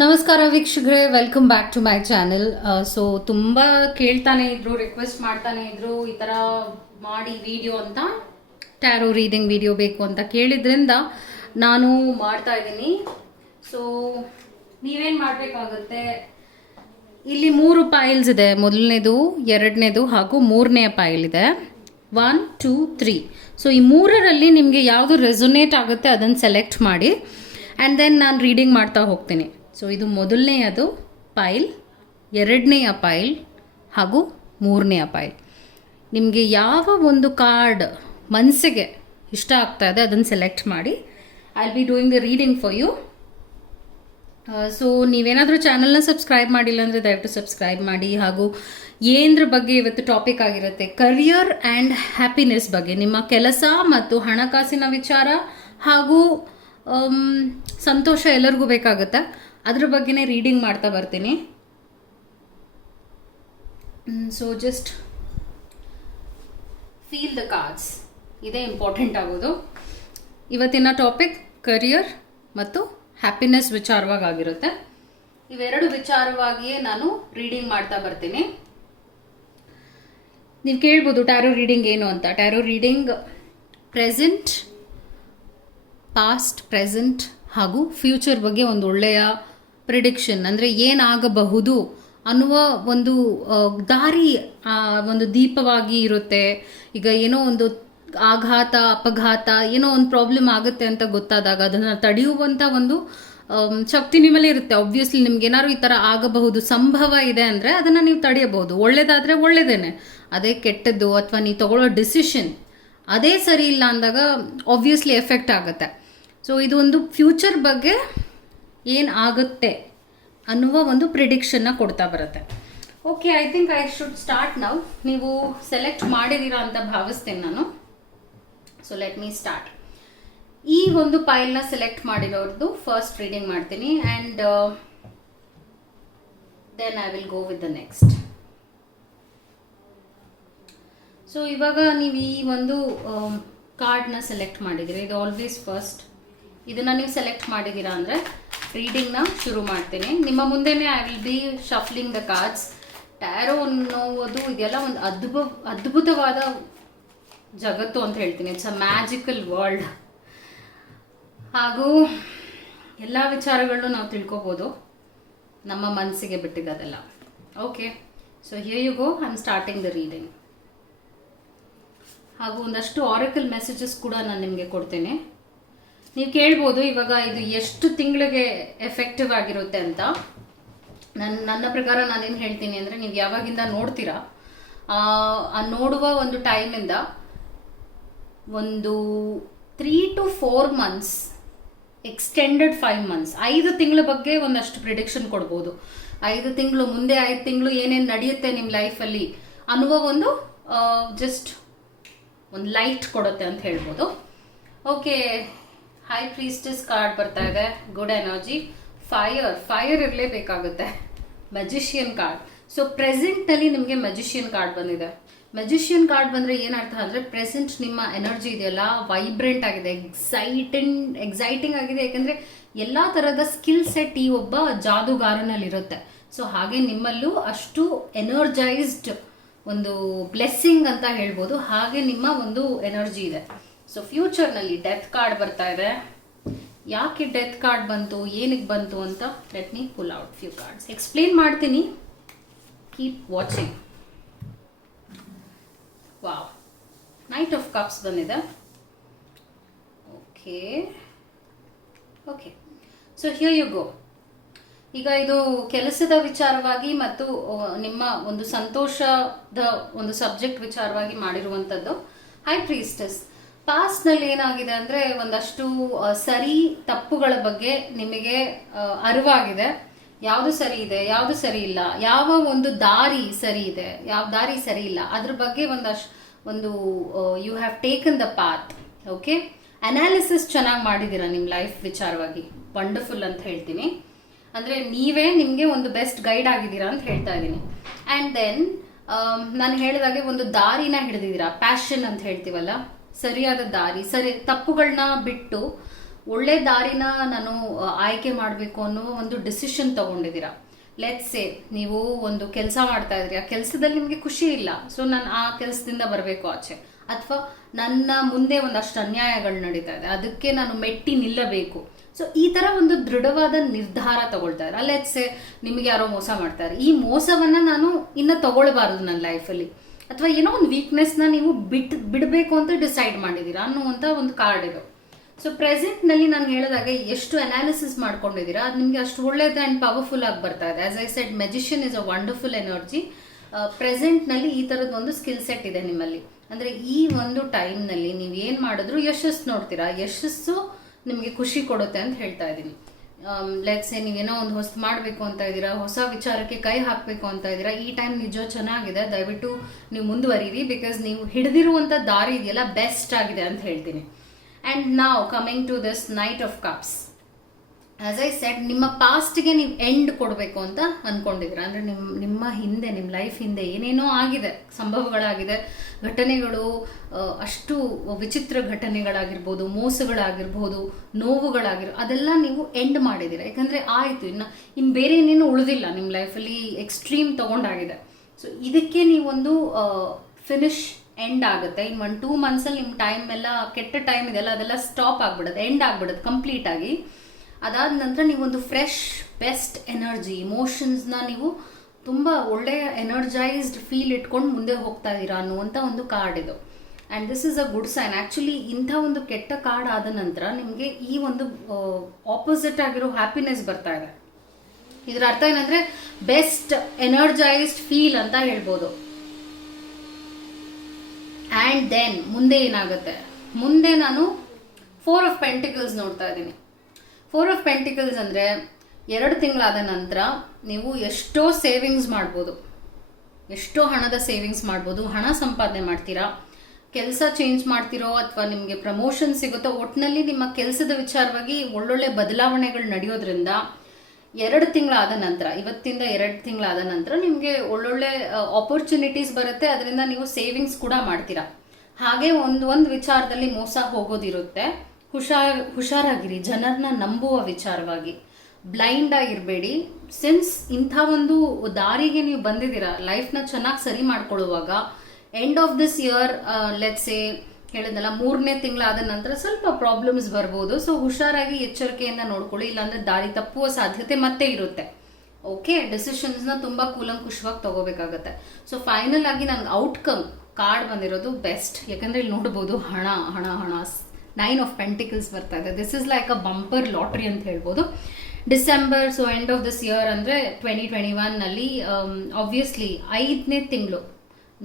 ನಮಸ್ಕಾರ ವೀಕ್ಷಕರೇ, welcome back to my channel. So ತುಂಬ ಕೇಳ್ತಾನೆ ಇದ್ರು, ರಿಕ್ವೆಸ್ಟ್ ಮಾಡ್ತಾನೆ ಇದ್ರು, ಈ ಥರ ಮಾಡಿ ವಿಡಿಯೋ ಅಂತ, ಟ್ಯಾರೋ ರೀಡಿಂಗ್ ವಿಡಿಯೋ ಬೇಕು ಅಂತ ಕೇಳಿದ್ರಿಂದ ನಾನು ಮಾಡ್ತಾ ಇದ್ದೀನಿ. ಸೊ ನೀವೇನು ಮಾಡಬೇಕಾಗುತ್ತೆ, ಇಲ್ಲಿ 3 ಫೈಲ್ಸ್ ಇದೆ. ಮೊದಲನೇದು, ಎರಡನೇದು ಹಾಗೂ ಮೂರನೆಯ ಫೈಲ್ ಇದೆ. 1, 2, 3. ಸೊ ಈ ಮೂರರಲ್ಲಿ ನಿಮಗೆ ಯಾವುದು ರೆಸೊನೇಟ್ ಆಗುತ್ತೆ ಅದನ್ನು ಸೆಲೆಕ್ಟ್ ಮಾಡಿ ಆ್ಯಂಡ್ ದೆನ್ ನಾನು ರೀಡಿಂಗ್ ಮಾಡ್ತಾ ಹೋಗ್ತೀನಿ. ಸೊ ಇದು ಮೊದಲನೆಯದು ಫೈಲ್, ಎರಡನೆಯ ಫೈಲ್ ಹಾಗೂ ಮೂರನೆಯ ಫೈಲ್. ನಿಮಗೆ ಯಾವ ಒಂದು ಕಾರ್ಡ್ ಮನಸ್ಸಿಗೆ ಇಷ್ಟ ಆಗ್ತಾ ಇದೆ ಅದನ್ನು ಸೆಲೆಕ್ಟ್ ಮಾಡಿ. I will be doing the reading for you. So ನೀವೇನಾದರೂ ಚಾನಲ್ನ ಸಬ್ಸ್ಕ್ರೈಬ್ ಮಾಡಿಲ್ಲ ಅಂದರೆ ದಯವಿಟ್ಟು ಸಬ್ಸ್ಕ್ರೈಬ್ ಮಾಡಿ. ಹಾಗೂ ಏನರ ಬಗ್ಗೆ ಇವತ್ತು ಟಾಪಿಕ್ ಆಗಿರುತ್ತೆ, ಕರಿಯರ್ ಆ್ಯಂಡ್ ಹ್ಯಾಪಿನೆಸ್ ಬಗ್ಗೆ, ನಿಮ್ಮ ಕೆಲಸ ಮತ್ತು ಹಣಕಾಸಿನ ವಿಚಾರ ಹಾಗೂ ಸಂತೋಷ ಎಲ್ಲರಿಗೂ ಬೇಕಾಗುತ್ತೆ, ಅದ್ರ ಬಗ್ಗೆನೇ ರೀಡಿಂಗ್ ಮಾಡ್ತಾ ಬರ್ತೀನಿ. So just feel the cards, ಇದೇ ಇಂಪಾರ್ಟೆಂಟ್ ಆಗೋದು. ಇವತ್ತಿನ ಟಾಪಿಕ್ ಕರಿಯರ್ ಮತ್ತು ಹ್ಯಾಪಿನೆಸ್ ವಿಚಾರವಾಗಿ ಆಗಿರುತ್ತೆ. ಇವೆರಡು ವಿಚಾರವಾಗಿಯೇ ನಾನು ರೀಡಿಂಗ್ ಮಾಡ್ತಾ ಬರ್ತೀನಿ. ನೀವು ಕೇಳ್ಬೋದು ಟ್ಯಾರೋ ರೀಡಿಂಗ್ ಏನು ಅಂತ. Tarot reading present, past, present ಹಾಗೂ ಫ್ಯೂಚರ್ ಬಗ್ಗೆ ಒಂದು ಒಳ್ಳೆಯ ಪ್ರಿಡಿಕ್ಷನ್, ಅಂದರೆ ಏನಾಗಬಹುದು ಅನ್ನುವ ಒಂದು ದಾರಿ, ಒಂದು ದೀಪವಾಗಿ ಇರುತ್ತೆ. ಈಗ ಏನೋ ಒಂದು ಆಘಾತ, ಅಪಘಾತ, ಏನೋ ಒಂದು ಪ್ರಾಬ್ಲಮ್ ಆಗುತ್ತೆ ಅಂತ ಗೊತ್ತಾದಾಗ ಅದನ್ನು ತಡೆಯುವಂಥ ಒಂದು ಶಕ್ತಿ ನಿಮ್ಮಲ್ಲೇ ಇರುತ್ತೆ. ಆಬ್ವಿಯಸ್ಲಿ ನಿಮ್ಗೆ ಏನಾದ್ರು ಈ ಥರ ಆಗಬಹುದು, ಸಂಭವ ಇದೆ ಅಂದರೆ ಅದನ್ನು ನೀವು ತಡೆಯಬಹುದು. ಒಳ್ಳೇದಾದರೆ ಒಳ್ಳೇದೇನೆ, ಅದೇ ಕೆಟ್ಟದ್ದು ಅಥವಾ ನೀವು ತಗೊಳ್ಳೋ ಡಿಸಿಷನ್ ಅದೇ ಸರಿ ಇಲ್ಲ ಅಂದಾಗ ಆಬ್ವಿಯಸ್ಲಿ ಎಫೆಕ್ಟ್ ಆಗುತ್ತೆ. ಸೊ ಇದು ಒಂದು ಫ್ಯೂಚರ್ ಬಗ್ಗೆ ಏನು ಆಗುತ್ತೆ ಅನ್ನುವ ಒಂದು ಪ್ರಿಡಿಕ್ಷನ್ನ ಕೊಡ್ತಾ ಬರುತ್ತೆ. Okay, I think I should start now. ನೀವು ಸೆಲೆಕ್ಟ್ ಮಾಡಿದ್ದೀರಾ ಅಂತ ಭಾವಿಸ್ತೇನೆ ನಾನು. So let me start. ಈ ಒಂದು ಫೈಲ್ನ ಸೆಲೆಕ್ಟ್ ಮಾಡಿರೋರ್ದು ಫಸ್ಟ್ ರೀಡಿಂಗ್ ಮಾಡ್ತೀನಿ and then I will go with the next. So ಇವಾಗ ನೀವು ಈ ಒಂದು ಕಾರ್ಡ್ನ ಸೆಲೆಕ್ಟ್ ಮಾಡಿದ್ದೀರಿ, ಇದು ಆಲ್ವೇಸ್ ಫಸ್ಟ್. ಇದನ್ನು ನೀವು ಸೆಲೆಕ್ಟ್ ಮಾಡಿದ್ದೀರಾ ಅಂದರೆ ರೀಡಿಂಗ್ನ ಶುರು ಮಾಡ್ತೀನಿ. ನಿಮ್ಮ ಮುಂದೆನೇ I will be shuffling the cards. Tarot ಅನ್ನೋದು ಇದೆಲ್ಲ ಒಂದು ಅದ್ಭುತವಾದ ಜಗತ್ತು ಅಂತ ಹೇಳ್ತೀನಿ. It's a magical world. ಹಾಗೂ ಎಲ್ಲ ವಿಚಾರಗಳನ್ನು ನಾವು ತಿಳ್ಕೊಬೋದು, ನಮ್ಮ ಮನಸ್ಸಿಗೆ ಬಿಟ್ಟಿದ್ದದೆಲ್ಲ. Okay, so here you go. I am starting the reading. ಹಾಗೂ ಒಂದಷ್ಟು ಆರಕಲ್ ಮೆಸೇಜಸ್ ಕೂಡ ನಾನು ನಿಮಗೆ ಕೊಡ್ತೇನೆ. ನೀವು ಕೇಳ್ಬೋದು ಇವಾಗ ಇದು ಎಷ್ಟು ತಿಂಗಳಿಗೆ ಎಫೆಕ್ಟಿವ್ ಆಗಿರುತ್ತೆ ಅಂತ. ನನ್ನ ಪ್ರಕಾರ ನಾನೇನು ಹೇಳ್ತೀನಿ ಅಂದರೆ, ನೀವು ಯಾವಾಗಿಂದ ನೋಡ್ತೀರಾ ಆ ನೋಡುವ ಒಂದು ಟೈಮಿಂದ ಒಂದು 3 to 4 months, ಎಕ್ಸ್ಟೆಂಡೆಡ್ 5 months, 5 ತಿಂಗಳ ಬಗ್ಗೆ ಒಂದಷ್ಟು ಪ್ರಿಡಿಕ್ಷನ್ ಕೊಡ್ಬೋದು. 5 ತಿಂಗಳು ಮುಂದೆ, 5 ತಿಂಗಳು ಏನೇನು ನಡೆಯುತ್ತೆ ನಿಮ್ಮ ಲೈಫಲ್ಲಿ ಅನ್ನುವ ಒಂದು ಜಸ್ಟ್ ಒಂದು ಲೈಟ್ ಕೊಡುತ್ತೆ ಅಂತ ಹೇಳ್ಬೋದು. ಓಕೆ, ಹೈ ಪ್ರೀಸ್ಟೆಸ್ ಕಾರ್ಡ್ ಬರ್ತಾ ಇದೆ. Good energy. ಫೈರ್ ಇರಲೇಬೇಕಾಗುತ್ತೆ. Magician card. ಸೊ ಪ್ರೆಸೆಂಟ್ನಲ್ಲಿ ನಿಮಗೆ ಮೆಜಿಷಿಯನ್ ಕಾರ್ಡ್ ಬಂದಿದೆ. ಮೆಜಿಷಿಯನ್ ಕಾರ್ಡ್ ಬಂದರೆ ಏನರ್ಥ ಅಂದರೆ, ಪ್ರೆಸೆಂಟ್ ನಿಮ್ಮ ಎನರ್ಜಿ ಇದೆಯಲ್ಲ ವೈಬ್ರೆಂಟ್ ಆಗಿದೆ, ಎಕ್ಸೈಟಿಂಗ್ ಆಗಿದೆ. ಯಾಕೆಂದರೆ ಎಲ್ಲ ಥರದ ಸ್ಕಿಲ್ ಸೆಟ್ ಈ ಒಬ್ಬ ಜಾದೂಗಾರನಲ್ಲಿರುತ್ತೆ. ಸೊ ಹಾಗೆ ನಿಮ್ಮಲ್ಲೂ ಅಷ್ಟು ಎನರ್ಜೈಸ್ಡ್ ಒಂದು ಬ್ಲೆಸ್ಸಿಂಗ್ ಅಂತ ಹೇಳ್ಬೋದು, ಹಾಗೆ ನಿಮ್ಮ ಒಂದು ಎನರ್ಜಿ ಇದೆ. ಸೊ ಫ್ಯೂಚರ್ನಲ್ಲಿ ಡೆತ್ ಕಾರ್ಡ್ ಬರ್ತಾ ಇದೆ. ಯಾಕೆ ಡೆತ್ ಕಾರ್ಡ್ ಬಂತು, ಏನಕ್ಕೆ ಬಂತು ಅಂತ let me pull out few cards. Explain ಮಾಡ್ತೀನಿ, keep watching. Wow, knight of cups ಬಂದಿದೆ. Okay okay, so here you go. ಈಗ ಇದು ಕೆಲಸದ ವಿಚಾರವಾಗಿ ಮತ್ತು ನಿಮ್ಮ ಒಂದು ಸಂತೋಷದ ಒಂದು ಸಬ್ಜೆಕ್ಟ್ ವಿಚಾರವಾಗಿ ಮಾಡಿರುವಂಥದ್ದು. ಹೈ ಪ್ರೀಸ್ಟೆಸ್. ಪಾಸ್ಟ್ನಲ್ಲಿ ಏನಾಗಿದೆ ಅಂದರೆ, ಒಂದಷ್ಟು ಸರಿ ತಪ್ಪುಗಳ ಬಗ್ಗೆ ನಿಮಗೆ ಅರಿವಾಗಿದೆ. ಯಾವುದು ಸರಿ ಇದೆ, ಯಾವುದು ಸರಿ ಇಲ್ಲ, ಯಾವ ಒಂದು ದಾರಿ ಸರಿ ಇದೆ, ಯಾವ ದಾರಿ ಸರಿ ಇಲ್ಲ, ಅದ್ರ ಬಗ್ಗೆ ಒಂದು you have taken the path. Okay, analysis ಚೆನ್ನಾಗಿ ಮಾಡಿದ್ದೀರಾ ನಿಮ್ಮ ಲೈಫ್ ವಿಚಾರವಾಗಿ. ವಂಡರ್ಫುಲ್ ಅಂತ ಹೇಳ್ತೀನಿ. ಅಂದರೆ ನೀವೇ ನಿಮಗೆ ಒಂದು ಬೆಸ್ಟ್ ಗೈಡ್ ಆಗಿದ್ದೀರಾ ಅಂತ ಹೇಳ್ತಾ ಇದ್ದೀನಿ. ಆ್ಯಂಡ್ ದೆನ್ ನಾನು ಹೇಳಿದಾಗೆ ಒಂದು ದಾರಿನ ಹಿಡಿದಿದ್ದೀರಾ. ಪ್ಯಾಷನ್ ಅಂತ ಹೇಳ್ತೀವಲ್ಲ, ಸರಿಯಾದ ದಾರಿ, ತಪ್ಪುಗಳನ್ನ ಬಿಟ್ಟು ಒಳ್ಳೆ ದಾರಿನ ನಾನು ಆಯ್ಕೆ ಮಾಡಬೇಕು ಅನ್ನೋ ಒಂದು ಡಿಸಿಷನ್ ತಗೊಂಡಿದ್ದೀರಾ. ಲೆಟ್ಸ್ ಸೇ ನೀವು ಒಂದು ಕೆಲಸ ಮಾಡ್ತಾ ಇದ್ರಿ, ಆ ಕೆಲಸದಲ್ಲಿ ನಿಮಗೆ ಖುಷಿ ಇಲ್ಲ, ಸೊ ನಾನು ಆ ಕೆಲಸದಿಂದ ಬರಬೇಕು ಆಚೆ, ಅಥವಾ ನನ್ನ ಮುಂದೆ ಒಂದಷ್ಟು ಅನ್ಯಾಯಗಳು ನಡೀತಾ ಇದೆ, ಅದಕ್ಕೆ ನಾನು ಮೆಟ್ಟಿ ನಿಲ್ಲಬೇಕು. ಸೊ ಈ ತರ ಒಂದು ದೃಢವಾದ ನಿರ್ಧಾರ ತಗೊಳ್ತಾ ಇದ್ದಾರೆ. ಲೆಟ್ಸ್ ಸೇ ನಿಮಗೆ ಯಾರೋ ಮೋಸ ಮಾಡ್ತಾರೆ, ಈ ಮೋಸವನ್ನ ನಾನು ಇನ್ನ ತಗೊಳ್ಬಾರದು ನನ್ನ ಲೈಫಲ್ಲಿ, ಅಥವಾ ಏನೋ ಒಂದು ವೀಕ್ನೆಸ್ನ ನೀವು ಬಿಡಬೇಕು ಅಂತ ಡಿಸೈಡ್ ಮಾಡಿದ್ದೀರಾ ಅನ್ನುವಂಥ ಒಂದು ಕಾರ್ಡ್ ಇದು. ಸೊ ಪ್ರೆಸೆಂಟ್ನಲ್ಲಿ ನಾನು ಹೇಳಿದಾಗ ಎಷ್ಟು ಅನಾಲಿಸಿಸ್ ಮಾಡ್ಕೊಂಡಿದ್ದೀರಾ ಅದು ನಿಮಗೆ ಅಷ್ಟು ಒಳ್ಳೇದು ಆ್ಯಂಡ್ ಪವರ್ಫುಲ್ ಆಗಿ ಬರ್ತಾ ಇದೆ. As I said, magician is a wonderful energy. ಪ್ರೆಸೆಂಟ್ನಲ್ಲಿ ಈ ಥರದ್ದು ಒಂದು ಸ್ಕಿಲ್ ಸೆಟ್ ಇದೆ ನಿಮ್ಮಲ್ಲಿ. ಅಂದರೆ ಈ ಒಂದು ಟೈಮ್ನಲ್ಲಿ ನೀವು ಏನು ಮಾಡಿದ್ರು ಯಶಸ್ಸು ನೋಡ್ತೀರಾ, ಯಶಸ್ಸು ನಿಮಗೆ ಖುಷಿ ಕೊಡುತ್ತೆ ಅಂತ ಹೇಳ್ತಾ ಇದ್ದೀನಿ. ಲೆಟ್ಸ್ ನೀವೇನೋ ಒಂದು ಹೊಸ ಮಾಡಬೇಕು ಅಂತ ಇದ್ದೀರಾ, ಹೊಸ ವಿಚಾರಕ್ಕೆ ಕೈ ಹಾಕಬೇಕು ಅಂತ ಇದ್ದೀರಾ, ಈ ಟೈಮ್ ನಿಜ ಚೆನ್ನಾಗಿದೆ, ದಯವಿಟ್ಟು ನೀವು ಮುಂದುವರಿರಿ. ಬಿಕಾಸ್ ನೀವು ಹಿಡಿದಿರುವಂಥ ದಾರಿ ಇದೆಯಲ್ಲ ಬೆಸ್ಟ್ ಆಗಿದೆ ಅಂತ ಹೇಳ್ತೀನಿ. ಆ್ಯಂಡ್ ನಾವ್ coming to this knight of cups, as I said, ನಿಮ್ಮ ಪಾಸ್ಟ್ಗೆ ನೀವು ಎಂಡ್ ಕೊಡಬೇಕು ಅಂತ ಅನ್ಕೊಂಡಿದ್ದೀರಾ. ಅಂದರೆ ನಿಮ್ಮ ಹಿಂದೆ, ನಿಮ್ಮ ಲೈಫ್ ಹಿಂದೆ ಏನೇನೋ ಆಗಿದೆ, ಸಂಭವಗಳಾಗಿದೆ, ಘಟನೆಗಳು, ಅಷ್ಟು ವಿಚಿತ್ರ ಘಟನೆಗಳಾಗಿರ್ಬೋದು, ಮೋಸಗಳಾಗಿರ್ಬೋದು, ಅದೆಲ್ಲ ನೀವು ಎಂಡ್ ಮಾಡಿದ್ದೀರಾ. ಯಾಕಂದರೆ ಆಯಿತು, ಇನ್ನು ಬೇರೆ ಏನೇನು ಉಳಿದಿಲ್ಲ ನಿಮ್ಮ ಲೈಫಲ್ಲಿ, ಎಕ್ಸ್ಟ್ರೀಮ್ ತಗೊಂಡಾಗಿದೆ. ಸೊ ಇದಕ್ಕೆ ನೀವೊಂದು ಫಿನಿಶ್ ಎಂಡ್ ಆಗುತ್ತೆ. ಇನ್ನು 1-2 ಮಂತ್ಸಲ್ಲಿ ನಿಮ್ಮ ಟೈಮ್ ಎಲ್ಲ, ಕೆಟ್ಟ ಟೈಮ್ ಇದೆಲ್ಲ ಅದೆಲ್ಲ ಸ್ಟಾಪ್ ಆಗ್ಬಿಡುತ್ತೆ, ಎಂಡ್ ಆಗ್ಬಿಡುತ್ತೆ ಕಂಪ್ಲೀಟ್ ಆಗಿ. ಅದಾದ ನಂತರ ನೀವೊಂದು ಫ್ರೆಶ್ ಬೆಸ್ಟ್ ಎನರ್ಜಿ, ಇಮೋಷನ್ಸ್ನ ನೀವು ತುಂಬ ಒಳ್ಳೆಯ ಎನರ್ಜೈಸ್ಡ್ ಫೀಲ್ ಇಟ್ಕೊಂಡು ಮುಂದೆ ಹೋಗ್ತಾ ಇದ್ದೀರಾ ಅನ್ನುವಂಥ ಒಂದು ಕಾರ್ಡ್ ಇದು. And this is a good sign. Actually ಇಂಥ ಒಂದು ಕೆಟ್ಟ ಕಾರ್ಡ್ ಆದ ನಂತರ ನಿಮಗೆ ಈ ಒಂದು ಆಪೋಸಿಟ್ ಆಗಿರೋ ಹ್ಯಾಪಿನೆಸ್ ಬರ್ತಾ ಇದೆ. ಇದರ ಅರ್ಥ ಏನಂದರೆ ಬೆಸ್ಟ್ ಎನರ್ಜೈಸ್ಡ್ ಫೀಲ್ ಅಂತ ಹೇಳ್ಬೋದು. ಆ್ಯಂಡ್ ದೆನ್ ಮುಂದೆ ಏನಾಗುತ್ತೆ, ಮುಂದೆ ನಾನು 4 ಆಫ್ ಪೆಂಟಿಕಲ್ಸ್ ನೋಡ್ತಾ ಇದ್ದೀನಿ. 4 ಆಫ್ ಪೆಂಟಿಕಲ್ಸ್ ಅಂದರೆ 2 ತಿಂಗಳಾದ ನಂತರ ನೀವು ಎಷ್ಟೋ ಸೇವಿಂಗ್ಸ್ ಮಾಡ್ಬೋದು, ಎಷ್ಟೋ ಹಣದ ಸೇವಿಂಗ್ಸ್ ಮಾಡ್ಬೋದು, ಹಣ ಸಂಪಾದನೆ ಮಾಡ್ತೀರಾ, ಕೆಲಸ ಚೇಂಜ್ ಮಾಡ್ತಿರೋ ಅಥವಾ ನಿಮಗೆ ಪ್ರಮೋಷನ್ ಸಿಗುತ್ತೋ, ಒಟ್ಟಿನಲ್ಲಿ ನಿಮ್ಮ ಕೆಲಸದ ವಿಚಾರವಾಗಿ ಒಳ್ಳೊಳ್ಳೆ ಬದಲಾವಣೆಗಳು ನಡೆಯೋದ್ರಿಂದ 2 ತಿಂಗಳಾದ ನಂತರ, ಇವತ್ತಿಂದ 2 ತಿಂಗಳಾದ ನಂತರ ನಿಮಗೆ ಒಳ್ಳೊಳ್ಳೆ ಆಪರ್ಚುನಿಟೀಸ್ ಬರುತ್ತೆ. ಅದರಿಂದ ನೀವು ಸೇವಿಂಗ್ಸ್ ಕೂಡ ಮಾಡ್ತೀರಾ. ಹಾಗೆ ಒಂದು ವಿಚಾರದಲ್ಲಿ ಮೋಸ ಹೋಗೋದಿರುತ್ತೆ. ಹುಷಾರಾಗಿರಿ, ಜನರನ್ನ ನಂಬುವ ವಿಚಾರವಾಗಿ ಬ್ಲೈಂಡ್ ಆಗಿರಬೇಡಿ. ಸಿನ್ಸ್ ಇಂಥ ಒಂದು ದಾರಿಗೆ ನೀವು ಬಂದಿದ್ದೀರಾ, ಲೈಫ್ನ ಚೆನ್ನಾಗಿ ಸರಿ ಮಾಡ್ಕೊಳ್ಳುವಾಗ, end of this year let's say ಹೇಳಿದ್ನಲ್ಲ, 3ನೇ ತಿಂಗಳಾದ ನಂತರ ಸ್ವಲ್ಪ ಪ್ರಾಬ್ಲಮ್ಸ್ ಬರ್ಬೋದು. ಸೊ ಹುಷಾರಾಗಿ ಎಚ್ಚರಿಕೆಯಿಂದ ನೋಡ್ಕೊಳ್ಳಿ, ಇಲ್ಲಾಂದ್ರೆ ದಾರಿ ತಪ್ಪುವ ಸಾಧ್ಯತೆ ಮತ್ತೆ ಇರುತ್ತೆ. ಓಕೆ, ಡಿಸಿಷನ್ಸ್ನ ತುಂಬ ಕೂಲಂಕುಷವಾಗಿ ತಗೋಬೇಕಾಗತ್ತೆ. ಸೊ ಫೈನಲ್ ಆಗಿ ನನ್ಗೆ ಔಟ್ಕಮ್ ಕಾರ್ಡ್ ಬಂದಿರೋದು ಬೆಸ್ಟ್. ಯಾಕಂದ್ರೆ ಇಲ್ಲಿ ನೋಡ್ಬೋದು ಹಣ 9 ಆಫ್ ಪೆಂಟಿಕಲ್ಸ್ ಬರ್ತಾ ಇದೆ. This is like a bumper lottery ಅಂತ ಹೇಳ್ಬೋದು. December, so end of this year ಅಂದರೆ 2021ನಲ್ಲಿ ಆಬ್ವಿಯಸ್ಲಿ 5ನೇ ತಿಂಗಳು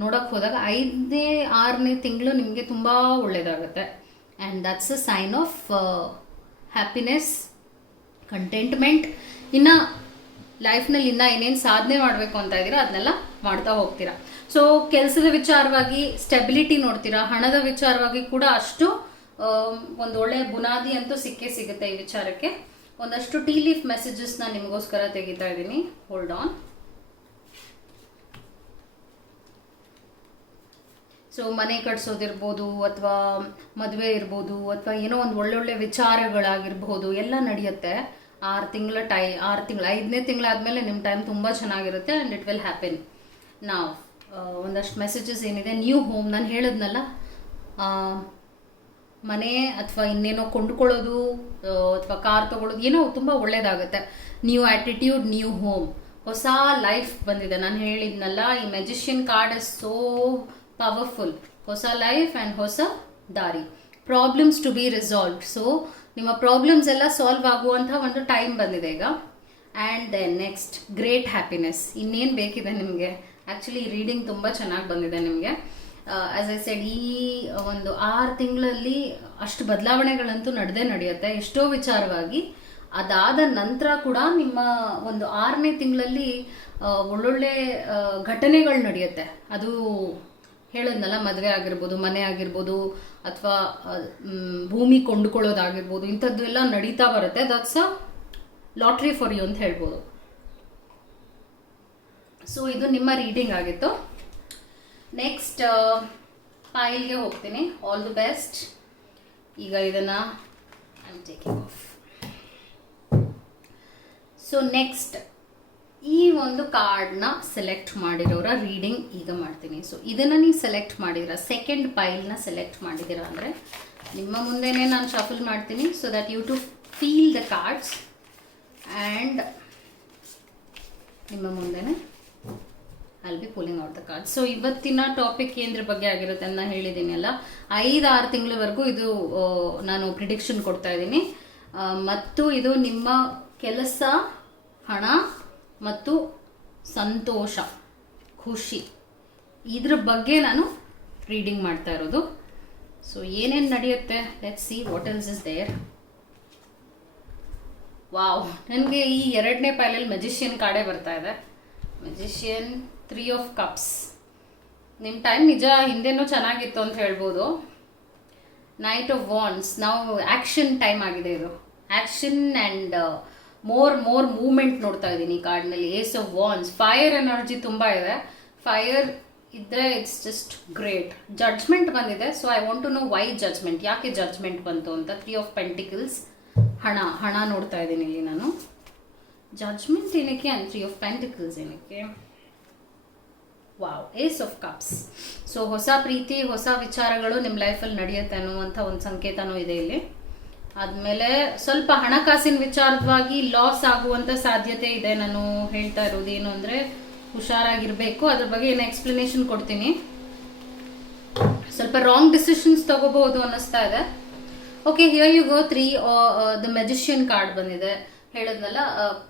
ನೋಡಕ್ ಹೋದಾಗ 5ನೇ 6ನೇ ತಿಂಗಳು ನಿಮಗೆ ತುಂಬ ಒಳ್ಳೇದಾಗುತ್ತೆ. And that's a sign of happiness, contentment. ಇನ್ನು ಲೈಫ್ನಲ್ಲಿ ಏನೇನು ಸಾಧನೆ ಮಾಡಬೇಕು ಅಂತ ಇದ್ದೀರಾ ಅದನ್ನೆಲ್ಲ ಮಾಡ್ತಾ ಹೋಗ್ತೀರಾ. ಸೊ ಕೆಲಸದ ವಿಚಾರವಾಗಿ ಸ್ಟೆಬಿಲಿಟಿ ನೋಡ್ತೀರಾ, ಹಣದ ವಿಚಾರವಾಗಿ ಕೂಡ ಅಷ್ಟು ಒಂದು ಒಳ್ಳೆಯ ಬುನಾದಿ ಅಂತೂ ಸಿಗುತ್ತೆ ಈ ವಿಚಾರಕ್ಕೆ. ಒಂದಷ್ಟು ಟೀ ಲೀಫ್ ಮೆಸೇಜಸ್ನ ನಿಮಗೋಸ್ಕರ ತೆಗಿತಾ ಇದ್ದೀನಿ, ಹೋಲ್ಡ್ ಆನ್. ಸೊ ಮನೆ ಕಟ್ಸೋದಿರ್ಬೋದು, ಅಥವಾ ಮದುವೆ ಇರ್ಬೋದು, ಅಥವಾ ಏನೋ ಒಂದು ಒಳ್ಳೊಳ್ಳೆ ವಿಚಾರಗಳಾಗಿರ್ಬೋದು, ಎಲ್ಲ ನಡೆಯುತ್ತೆ. 6 ತಿಂಗಳು 5ನೇ ತಿಂಗಳಾದ್ಮೇಲೆ ನಿಮ್ಮ ಟೈಮ್ ತುಂಬ ಚೆನ್ನಾಗಿರುತ್ತೆ ಆ್ಯಂಡ್ ಇಟ್ ವಿಲ್ ಹ್ಯಾಪನ್. ನಾವು ಒಂದಷ್ಟು ಮೆಸೇಜಸ್ ಏನಿದೆ, ನ್ಯೂ ಹೋಮ್, ನಾನು ಹೇಳಿದ್ನಲ್ಲ, ಮನೆ ಅಥವಾ ಇನ್ನೇನೋ ಕೊಂಡ್ಕೊಳ್ಳೋದು ಅಥವಾ ಕಾರ್ ತಗೊಳ್ಳೋದು, ಏನೋ ತುಂಬ ಒಳ್ಳೇದಾಗುತ್ತೆ. ನ್ಯೂ ಆಟಿಟ್ಯೂಡ್, ನ್ಯೂ ಹೋಮ್, ಹೊಸ ಲೈಫ್ ಬಂದಿದೆ. ನಾನು ಹೇಳಿದ್ನಲ್ಲ, ಈ magician card is so powerful. ಹೊಸ ಲೈಫ್ ಆ್ಯಂಡ್ ಹೊಸ ದಾರಿ, problems to be resolved. So ನಿಮ್ಮ ಪ್ರಾಬ್ಲಮ್ಸ್ ಎಲ್ಲ ಸಾಲ್ವ್ ಆಗುವಂಥ ಒಂದು ಟೈಮ್ ಬಂದಿದೆ ಈಗ. And then next great happiness. ಇನ್ನೇನು ಬೇಕಿದೆ ನಿಮಗೆ? ಆ್ಯಕ್ಚುಲಿ ಈ ರೀಡಿಂಗ್ ತುಂಬ ಚೆನ್ನಾಗಿ ಬಂದಿದೆ ನಿಮಗೆ. ಆಸ್ ಐ ಸೆಡ್, ಈ ಒಂದು 6 ತಿಂಗಳಲ್ಲಿ ಅಷ್ಟು ಬದಲಾವಣೆಗಳಂತೂ ನಡೆಯುತ್ತೆ ಎಷ್ಟೋ ವಿಚಾರವಾಗಿ. ಅದಾದ ನಂತರ ಕೂಡ ನಿಮ್ಮ ಒಂದು 6ನೇ ತಿಂಗಳಲ್ಲಿ ಒಳ್ಳೊಳ್ಳೆ ಘಟನೆಗಳು ನಡೆಯುತ್ತೆ. ಅದು ಹೇಳದ್ನಲ್ಲ, ಮದುವೆ ಆಗಿರ್ಬೋದು, ಮನೆ ಆಗಿರ್ಬೋದು, ಅಥವಾ ಭೂಮಿ ಕೊಂಡುಕೊಳ್ಳೋದಾಗಿರ್ಬೋದು, ಇಂಥದ್ದು ಎಲ್ಲ ನಡೀತಾ ಬರುತ್ತೆ. That's a lottery for you ಅಂತ ಹೇಳ್ಬೋದು. ಸೊ ಇದು ನಿಮ್ಮ ರೀಡಿಂಗ್ ಆಗಿತ್ತು. ನೆಕ್ಸ್ಟ್ ಪೈಲ್ಗೆ ಹೋಗ್ತೀನಿ. All the best. ಈಗ ಇದನ್ನು I am taking of. So next ಈ ಒಂದು ಕಾರ್ಡ್ನ ಸೆಲೆಕ್ಟ್ ಮಾಡಿರೋರ ರೀಡಿಂಗ್ ಈಗ ಮಾಡ್ತೀನಿ. ಸೊ ಇದನ್ನು ನೀವು ಸೆಲೆಕ್ಟ್ ಮಾಡಿದಿರ, ಸೆಕೆಂಡ್ ಪೈಲ್ನ ಸೆಲೆಕ್ಟ್ ಮಾಡಿದ್ದೀರಾ ಅಂದರೆ ನಿಮ್ಮ ಮುಂದೆನೇ ನಾನು ಶಫಲ್ ಮಾಡ್ತೀನಿ. So that you to feel the cards and ನಿಮ್ಮ ಮುಂದೆನೇ I be pulling out the card. So ಇವತ್ತಿನ ಟಾಪಿಕ್ ಏನ್ರ ಬಗ್ಗೆ ಆಗಿರುತ್ತೆ ಅಂತ ಹೇಳಿದ್ದೀನಿ ಅಲ್ಲ, 5-6 ತಿಂಗಳವರೆಗೂ ಇದು ನಾನು ಪ್ರಿಡಿಕ್ಷನ್ ಕೊಡ್ತಾ ಇದ್ದೀನಿ. ಮತ್ತು ಇದು ನಿಮ್ಮ ಕೆಲಸ, ಹಣ ಮತ್ತು ಸಂತೋಷ, ಖುಷಿ, ಇದ್ರ ಬಗ್ಗೆ ನಾನು ರೀಡಿಂಗ್ ಮಾಡ್ತಾ ಇರೋದು. ಸೊ ಏನೇನು ನಡೆಯುತ್ತೆ, let's see what else is there. Wow, ನನಗೆ ಈ 2ನೇ ಪೈಲಲ್ಲಿ ಮೆಜಿಷಿಯನ್ ಕಾರ್ಡೇ ಬರ್ತಾ ಇದೆ. Magician, 3 of cups. ನಿಮ್ಮ ಟೈಮ್ ನಿಜ ಹಿಂದೆನೂ ಚೆನ್ನಾಗಿತ್ತು ಅಂತ ಹೇಳ್ಬೋದು. ನೈಟ್ ಆಫ್ ವಾಂಡ್ಸ್, ನಾವು ಆ್ಯಕ್ಷನ್ ಟೈಮ್ ಆಗಿದೆ ಇದು. ಆ್ಯಕ್ಷನ್ ಆ್ಯಂಡ್ ಮೋರ್ ಮೂವ್ಮೆಂಟ್ ನೋಡ್ತಾ ಇದ್ದೀನಿ ಈ ಕಾರ್ಡ್ನಲ್ಲಿ. Ace of wands, fire energy ತುಂಬ ಇದೆ. ಫೈರ್ ಇದ್ದರೆ ಇಟ್ಸ್ ಜಸ್ಟ್ ಗ್ರೇಟ್. ಜಡ್ಜ್ಮೆಂಟ್ ಬಂದಿದೆ. So I want to know why judgement, ಯಾಕೆ ಜಡ್ಜ್ಮೆಂಟ್ ಬಂತು ಅಂತ. 3 ಆಫ್ ಪೆಂಟಿಕಲ್ಸ್, ಹಣ ನೋಡ್ತಾ ಇದ್ದೀನಿ ಇಲ್ಲಿ ನಾನು. ಜಡ್ಜ್ಮೆಂಟ್ ಏನಕ್ಕೆ ಆ್ಯಂಡ್ 3 ಆಫ್ ಪೆಂಟಿಕಲ್ಸ್ ಏನಕ್ಕೆ. Wow, ace of cups. So ಹೊಸ ಪ್ರೀತಿ, ಹೊಸ ವಿಚಾರಗಳು ನಿಮ್ಮ ಲೈಫಲ್ಲಿ ನಡೆಯುತ್ತೆ ಅನ್ನುವಂಥ ಒಂದು ಸಂಕೇತನೂ ಇದೆ ಇಲ್ಲಿ. ಆದಮೇಲೆ ಸ್ವಲ್ಪ ಹಣಕಾಸಿನ ವಿಚಾರವಾಗಿ ಲಾಸ್ ಆಗುವಂಥ ಸಾಧ್ಯತೆ ಇದೆ. ನಾನು ಹೇಳ್ತಾ ಇರೋದು ಏನು ಅಂದರೆ ಹುಷಾರಾಗಿರಬೇಕು. ಅದ್ರ ಬಗ್ಗೆ ಏನು ಎಕ್ಸ್ಪ್ಲನೇಷನ್ ಕೊಡ್ತೀನಿ. ಸ್ವಲ್ಪ ರಾಂಗ್ ಡಿಸಿಷನ್ಸ್ ತಗೋಬಹುದು ಅನ್ನಿಸ್ತಾ ಇದೆ. Okay, here you go. 3 the magician card ಬಂದಿದೆ. ಹೇಳಿದ್ನಲ್ಲ,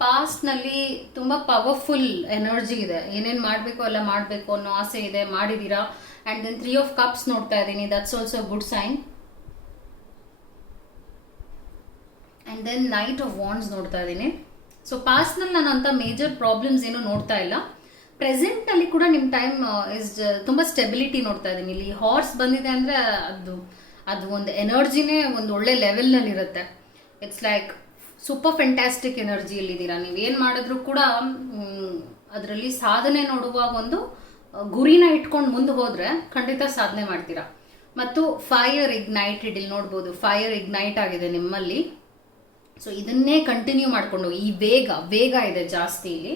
ಪಾಸ್ಟ್ನಲ್ಲಿ ತುಂಬ ಪವರ್ಫುಲ್ ಎನರ್ಜಿ ಇದೆ. ಏನೇನು ಮಾಡಬೇಕು ಎಲ್ಲ ಮಾಡಬೇಕು ಅನ್ನೋ ಆಸೆ ಇದೆ, ಮಾಡಿದ್ದೀರಾ. ಆ್ಯಂಡ್ ದೆನ್ 3 ಆಫ್ ಕಪ್ಸ್ ನೋಡ್ತಾ ಇದ್ದೀನಿ. That's also good sign. And then knight of wands ನೋಡ್ತಾ ಇದ್ದೀನಿ. ಸೊ ಪಾಸ್ಟ್ನಲ್ಲಿ ನಾನು ಅಂಥ ಮೇಜರ್ ಪ್ರಾಬ್ಲಮ್ಸ್ ಏನು ನೋಡ್ತಾ ಇಲ್ಲ. ಪ್ರೆಸೆಂಟ್ನಲ್ಲಿ ಕೂಡ ನಿಮ್ಮ ಟೈಮ್ ಇಸ್ ತುಂಬ ಸ್ಟೆಬಿಲಿಟಿ ನೋಡ್ತಾ ಇದ್ದೀನಿ. ಇಲ್ಲಿ ಹಾರ್ಸ್ ಬಂದಿದೆ ಅಂದರೆ ಅದು ಒಂದು ಎನರ್ಜಿನೇ ಒಂದು ಒಳ್ಳೆ ಲೆವೆಲ್ನಲ್ಲಿ ಇರುತ್ತೆ. ಇಟ್ಸ್ ಲೈಕ್ ಸೂಪರ್ ಫ್ಯಾಂಟಾಸ್ಟಿಕ್ ಎನರ್ಜಿಯಲ್ಲಿದ್ದೀರಾ. ನೀವೇನು ಮಾಡಿದ್ರು ಕೂಡ ಅದರಲ್ಲಿ ಸಾಧನೆ ನೋಡುವ ಒಂದು ಗುರಿನ ಇಟ್ಕೊಂಡು ಮುಂದೆ ಹೋದರೆ ಖಂಡಿತ ಸಾಧನೆ ಮಾಡ್ತೀರಾ. ಮತ್ತು ಫೈರ್ ಇಗ್ನೈಟೆಡ್, ಇಲ್ಲಿ ನೋಡ್ಬೋದು ಫೈರ್ ಇಗ್ನೈಟ್ ಆಗಿದೆ ನಿಮ್ಮಲ್ಲಿ. ಸೊ ಇದನ್ನೇ ಕಂಟಿನ್ಯೂ ಮಾಡಿಕೊಂಡು, ಈ ವೇಗ ಇದೆ ಜಾಸ್ತಿ ಇಲ್ಲಿ.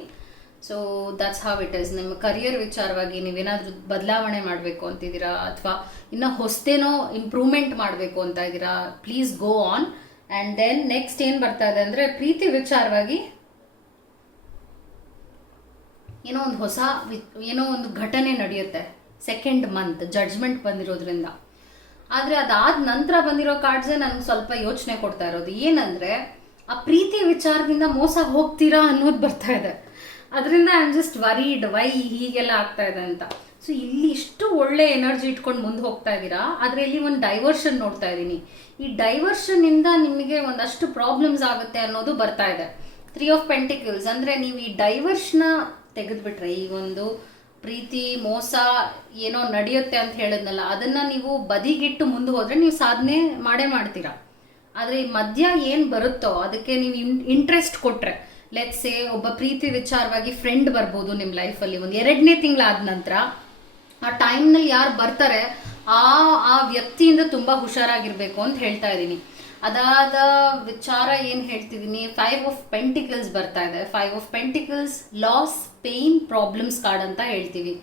So that's how it is. ನಿಮ್ಮ ಕರಿಯರ್ ವಿಚಾರವಾಗಿ ನೀವೇನಾದರೂ ಬದಲಾವಣೆ ಮಾಡಬೇಕು ಅಂತಿದ್ದೀರಾ, ಅಥವಾ ಇನ್ನು ಹೊಸತೇನೋ ಇಂಪ್ರೂವ್ಮೆಂಟ್ ಮಾಡಬೇಕು ಅಂತ ಇದ್ದೀರಾ, please go on. And then next ಏನು ಬರ್ತಾ ಇದೆ ಅಂದರೆ ಪ್ರೀತಿ ವಿಚಾರವಾಗಿ ಏನೋ ಒಂದು ಘಟನೆ ನಡೆಯುತ್ತೆ. ಸೆಕೆಂಡ್ ಮಂತ್ ಜಡ್ಜ್ಮೆಂಟ್ ಬಂದಿರೋದ್ರಿಂದ. ಆದರೆ ಅದಾದ ನಂತರ ಬಂದಿರೋ ಕಾರ್ಡ್ಸೇ ನನಗೆ ಸ್ವಲ್ಪ ಯೋಚನೆ ಕೊಡ್ತಾ ಇರೋದು. ಏನಂದರೆ ಆ ಪ್ರೀತಿ ವಿಚಾರದಿಂದ ಮೋಸ ಹೋಗ್ತೀರಾ ಅನ್ನೋದು ಬರ್ತಾ ಇದೆ. ಅದರಿಂದ I am just worried, why ಹೀಗೆಲ್ಲ ಆಗ್ತಾ ಇದೆ ಅಂತ. ಸೊ ಇಲ್ಲಿ ಇಷ್ಟು ಒಳ್ಳೆ ಎನರ್ಜಿ ಇಟ್ಕೊಂಡು ಮುಂದೆ ಹೋಗ್ತಾ ಇದ್ದೀರಾ, ಆದರೆ ಇಲ್ಲಿ ಒಂದು ಡೈವರ್ಷನ್ ನೋಡ್ತಾ ಇದ್ದೀನಿ. ಈ ಡೈವರ್ಷನ್ನಿಂದ ನಿಮಗೆ ಒಂದಷ್ಟು ಪ್ರಾಬ್ಲಮ್ಸ್ ಆಗುತ್ತೆ ಅನ್ನೋದು ಬರ್ತಾ ಇದೆ. 3 ಆಫ್ ಪೆಂಟಿಕಲ್ಸ್ ಅಂದರೆ ನೀವು ಈ ಡೈವರ್ಷನ್ನ ತೆಗೆದುಬಿಟ್ರೆ, ಈ ಒಂದು ಪ್ರೀತಿ ಮೋಸ ಏನೋ ನಡೆಯುತ್ತೆ ಅಂತ ಹೇಳಿದ್ನಲ್ಲ, ಅದನ್ನು ನೀವು ಬದಿಗಿಟ್ಟು ಮುಂದೆ ಹೋದರೆ ನೀವು ಸಾಧನೆ ಮಾಡೇ ಮಾಡ್ತೀರಾ. ಆದರೆ ಈ ಮಧ್ಯ ಏನು ಬರುತ್ತೋ ಅದಕ್ಕೆ ನೀವು ಇಂಟ್ರೆಸ್ಟ್ ಕೊಟ್ಟರೆ, ಲೆಟ್ಸ್ ಸೇ ಒಬ್ಬ ಪ್ರೀತಿ ವಿಚಾರವಾಗಿ ಫ್ರೆಂಡ್ ಬರ್ಬೋದು ನಿಮ್ಮ ಲೈಫಲ್ಲಿ ಒಂದು 2ನೇ ತಿಂಗಳಾದ ನಂತರ. ಆ ಟೈಮ್ನಲ್ಲಿ ಯಾರು ಬರ್ತಾರೆ ಆ ವ್ಯಕ್ತಿಯಿಂದ ತುಂಬ ಹುಷಾರಾಗಿರ್ಬೇಕು ಅಂತ ಹೇಳ್ತಾ ಇದ್ದೀನಿ. ಅದಾದ ವಿಚಾರ ಏನು ಹೇಳ್ತಿದ್ದೀನಿ, 5 ಆಫ್ ಪೆಂಟಿಕಲ್ಸ್ ಬರ್ತಾ ಇದೆ. 5 of pentacles loss, pain, problems card ಅಂತ ಹೇಳ್ತೀವಿ.